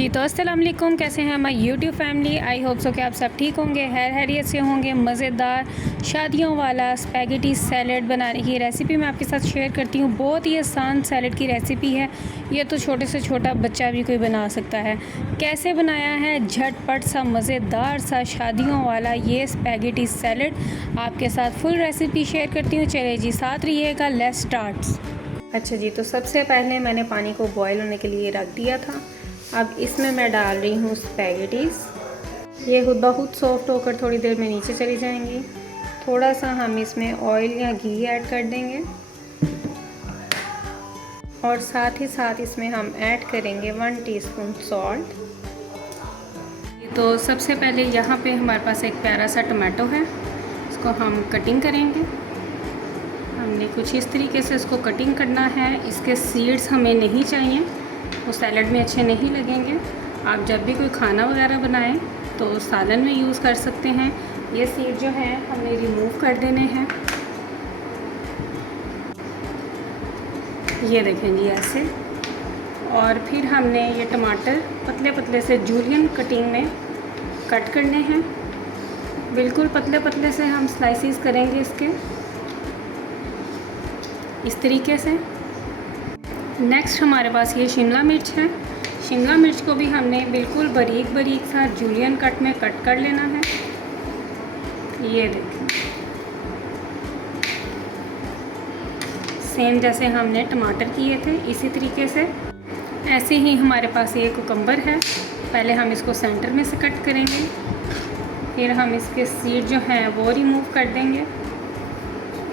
जी तो अस्सलाम वालेकुम, कैसे हैं हमारी YouTube family. I hope so कि आप सब ठीक होंगे, हैरियत से होंगे। मज़ेदार शादियों वाला स्पैगेटी सैलड बनाने की रेसिपी मैं आपके साथ शेयर करती हूँ। बहुत ही आसान सैलड की रेसिपी है, ये तो छोटे से छोटा बच्चा भी कोई बना सकता है। कैसे बनाया है झटपट सा मज़ेदार सा शादियों वाला ये स्पैगेटी सैलड आपके साथ फुल रेसिपी शेयर करती हूँ। चलिए जी साथ रहिएगा, लेट्स स्टार्ट। अच्छा जी, तो सबसे पहले मैंने पानी को बॉयल होने के लिए रख दिया था। अब इसमें मैं डाल रही हूँ स्पैगेटीज़। ये खुद ब खुद सॉफ्ट होकर थोड़ी देर में नीचे चली जाएंगी। थोड़ा सा हम इसमें ऑयल या घी ऐड कर देंगे और साथ ही साथ इसमें हम ऐड करेंगे 1 टीस्पून सॉल्ट। तो सबसे पहले यहाँ पे हमारे पास एक प्यारा सा टमाटो है, इसको हम कटिंग करेंगे। हमने कुछ इस तरीके से इसको कटिंग करना है। इसके सीड्स हमें नहीं चाहिए, वो सैलड में अच्छे नहीं लगेंगे। आप जब भी कोई खाना वगैरह बनाएं तो सालन में यूज़ कर सकते हैं। ये सीड जो है हमें रिमूव कर देने हैं। ये देखें जी ऐसे। और फिर हमने ये टमाटर पतले पतले से जूलियन कटिंग में कट करने हैं। बिल्कुल पतले पतले से हम स्लाइसिस करेंगे इसके, इस तरीके से। नेक्स्ट हमारे पास ये शिमला मिर्च है। शिमला मिर्च को भी हमने बिल्कुल बारीक बारीक सा जूलियन कट में कट कर लेना है। ये देखें, सेम जैसे हमने टमाटर किए थे इसी तरीके से। ऐसे ही हमारे पास ये कुकम्बर है। पहले हम इसको सेंटर में से कट करेंगे, फिर हम इसके सीड जो हैं वो रिमूव कर देंगे।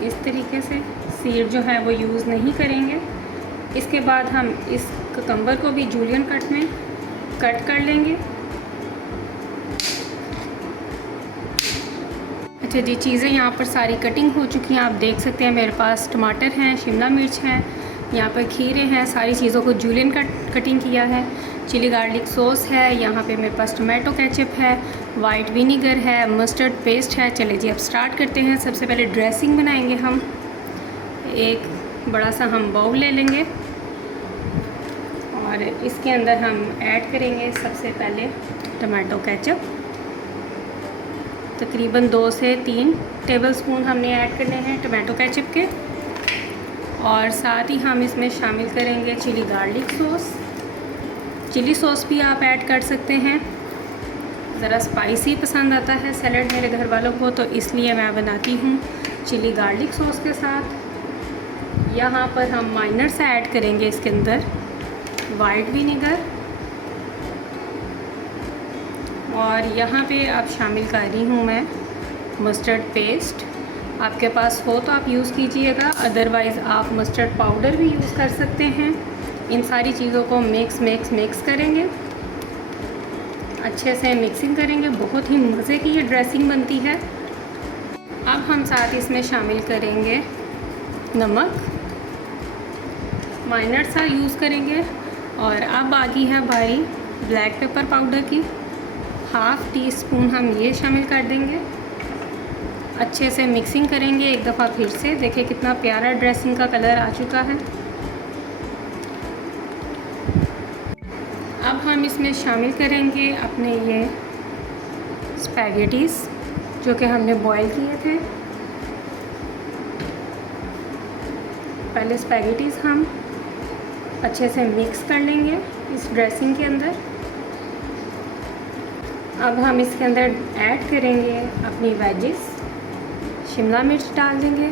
इस तरीके से सीड जो है वो यूज़ नहीं करेंगे। इसके बाद हम इस कुकम्बर को भी जूलियन कट में कट कर लेंगे। अच्छा जी, चीज़ें यहाँ पर सारी कटिंग हो चुकी हैं। आप देख सकते हैं मेरे पास टमाटर हैं, शिमला मिर्च हैं, यहाँ पर खीरे हैं। सारी चीज़ों को जूलियन कटिंग किया है। चिली गार्लिक सॉस है, यहाँ पे मेरे पास टोमेटो केचप है, वाइट विनीगर है, मस्टर्ड पेस्ट है। चले जी अब स्टार्ट करते हैं। सबसे पहले ड्रेसिंग बनाएंगे हम। एक बड़ा सा हम बाउल ले लेंगे और इसके अंदर हम ऐड करेंगे सबसे पहले टमाटो केचप। तकरीबन 2 से 3 टेबलस्पून हमने ऐड करने हैं टमाटो केचप के। और साथ ही हम इसमें शामिल करेंगे chilli garlic sauce. Chilli sauce भी आप ऐड कर सकते हैं। ज़रा स्पाइसी पसंद आता है सैलड मेरे घर वालों को, तो इसलिए मैं बनाती हूँ चिली गार्लिक सॉस के साथ। यहाँ पर हम माइनर से ऐड करेंगे इसके अंदर वाइट विनीगर। और यहाँ पे अब शामिल कर रही हूँ मैं मस्टर्ड पेस्ट। आपके पास हो तो आप यूज़ कीजिएगा, अदरवाइज़ आप मस्टर्ड पाउडर भी यूज़ कर सकते हैं। इन सारी चीज़ों को मिक्स करेंगे, अच्छे से मिक्सिंग करेंगे। बहुत ही मज़े की ये ड्रेसिंग बनती है। अब हम साथ इसमें शामिल करेंगे नमक, माइनर सा यूज़ करेंगे। और अब आ गई है बारी ब्लैक पेपर पाउडर की। 1/2 टीस्पून हम ये शामिल कर देंगे। अच्छे से मिक्सिंग करेंगे एक दफ़ा फिर से। देखिए कितना प्यारा ड्रेसिंग का कलर आ चुका है। अब हम इसमें शामिल करेंगे अपने ये स्पैगेटीज़ जो कि हमने बॉईल किए थे। पहले स्पैगेटीज़ हम अच्छे से मिक्स कर लेंगे इस ड्रेसिंग के अंदर। अब हम इसके अंदर ऐड करेंगे अपनी वेजिस। शिमला मिर्च डाल देंगे,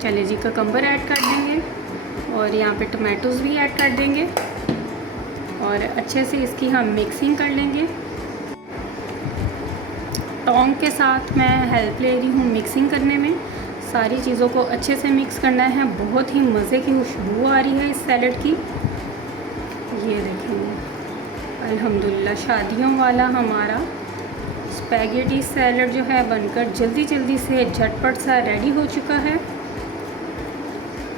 चले जी कुकम्बर ऐड कर देंगे और यहाँ पे टमाटोज़ भी ऐड कर देंगे। और अच्छे से इसकी हम मिक्सिंग कर लेंगे। टोंग के साथ मैं हेल्प ले रही हूँ मिक्सिंग करने में। सारी चीज़ों को अच्छे से मिक्स करना है। बहुत ही मज़े की खुशबू आ रही है इस सैलड की। ये देखेंगे अल्हम्दुलिल्लाह शादियों वाला हमारा स्पैगेटी सैलड जो है बनकर जल्दी जल्दी से झटपट सा रेडी हो चुका है।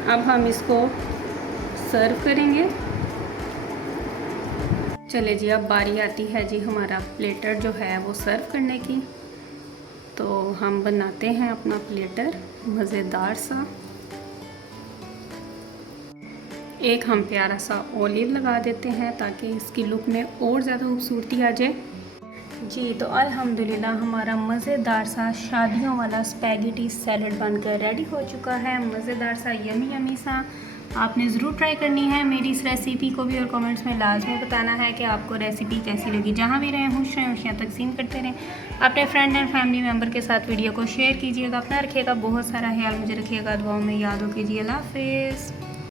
अब हम इसको सर्व करेंगे। चले जी अब बारी आती है जी हमारा प्लेटर जो है वो सर्व करने की। तो हम बनाते हैं अपना प्लेटर मज़ेदार सा। एक हम प्यारा सा ऑलिव लगा देते हैं ताकि इसकी लुक में और ज़्यादा खूबसूरती आ जाए। जी तो अल्हम्दुलिल्लाह हमारा मज़ेदार सा शादियों वाला स्पैगेटी सैलड बनकर रेडी हो चुका है। मज़ेदार सा यमी यमी सा, आपने ज़रूर ट्राई करनी है मेरी इस रेसिपी को भी और कमेंट्स में लाजमी बताना है कि आपको रेसिपी कैसी लगी। जहाँ भी रहें खुश रहें, खुशियाँ तकसीम करते रहें। अपने फ्रेंड एंड फैमिली मेम्बर के साथ वीडियो को शेयर कीजिएगा। अपना रखिएगा बहुत सारा ख्याल, मुझे रखिएगा दुआओं में, याद हो कीजिए। अल्लाह हाफ़िज़।